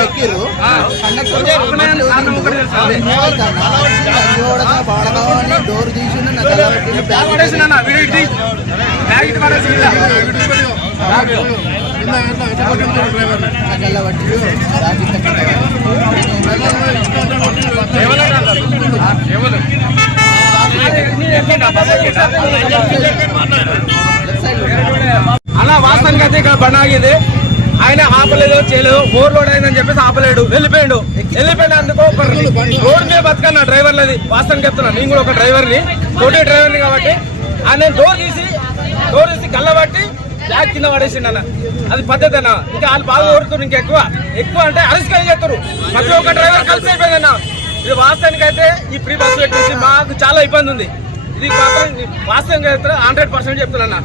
ఎక్కిర్రు ఆ. డోర్ తీసి బ్యాగ్ పడేసి బ్యాగ్ ఇటు పడేసి అలా వాస్తవానికి అయితే ఇక్కడ బండి ఆగింది. ఆయన ఆపలేదు చేయలేదు. ఓవర్ లోడ్ అయిందని చెప్పేసి ఆపలేడు. వెళ్ళిపోయాడు. వెళ్ళిపోయినందుకు ఒక రోడ్ మీద బతకన్న డ్రైవర్లది వాస్తవానికి చెప్తున్నా నేను కూడా ఒక డ్రైవర్ని తోటి డ్రైవర్ని కాబట్టి. ఆయన డోర్ తీసి డోర్ తీసి కళ్ళబట్టి బ్యాగ్ కింద పడేసిండు అన్న. అది పద్ధతి అన్న. ఇంకా వాళ్ళు బాగా ఓడుతున్నారు ఇంకా ఎక్కువ. ఎక్కువ అంటే అరిస్కాయ చేస్తారు? ప్రతి ఒక్క డ్రైవర్ కలిసి అయిపోయిందన్న ఇది వాస్తవానికి అయితే ఈ ఫ్రీ బస్సు పెట్టేసి మాకు చాలా ఇబ్బంది ఉంది. ఇది మాత్రం వాస్తవంగా చెప్తున్నా హండ్రెడ్ పర్సెంట్ చెప్తున్నా